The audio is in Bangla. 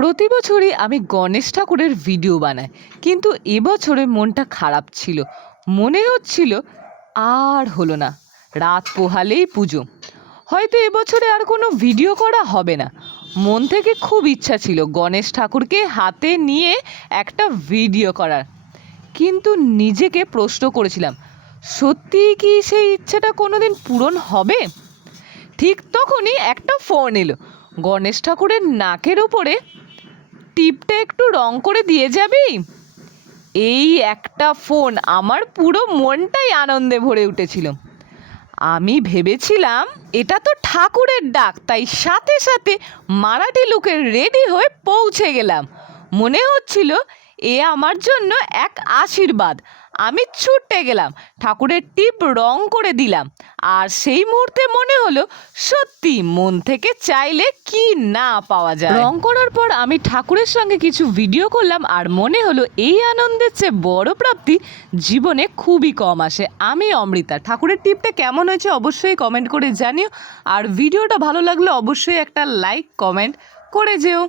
প্রতি বছরই আমি গণেশ ঠাকুরের ভিডিও বানাই, কিন্তু এবছরে মনটা খারাপ ছিল। মনে হচ্ছিল আর হলো না, রাত পোহালেই পুজো, হয়তো এবছরে আর কোনো ভিডিও করা হবে না। মন থেকে খুব ইচ্ছা ছিল গণেশ ঠাকুরকে হাতে নিয়ে একটা ভিডিও করার, কিন্তু নিজেকে প্রশ্ন করেছিলাম, সত্যিই কি সেই ইচ্ছেটা কোনোদিন পূরণ হবে? ঠিক তখনই একটা ফোন এলো। গণেশ ঠাকুরের নাকের উপরে টিপটা একটু রং করে দিয়ে যাবি? এই একটা ফোন আমার পুরো মনটাই আনন্দে ভরে উঠেছিল। আমি ভেবেছিলাম এটা তো ঠাকুরের ডাক, তাই সাথে সাথে মারাঠি লুকে রেডি হয়ে পৌঁছে গেলাম। মনে হচ্ছিল এ আমার জন্য এক আশীর্বাদ। আমি ছুটে গেলাম, ঠাকুরের টিপ রং করে দিলাম, আর সেই মুহূর্তে মনে হলো সত্যি মন থেকে চাইলে কি না পাওয়া যায়। রং করার পর আমি ঠাকুরের সঙ্গে কিছু ভিডিও করলাম, আর মনে হলো এই আনন্দের চেয়ে বড় প্রাপ্তি জীবনে খুবই কম আসে। আমি অমৃতা। ঠাকুরের টিপটা কেমন হয়েছে অবশ্যই কমেন্ট করে জানিও, আর ভিডিওটা ভালো লাগলে অবশ্যই একটা লাইক কমেন্ট করে যেও।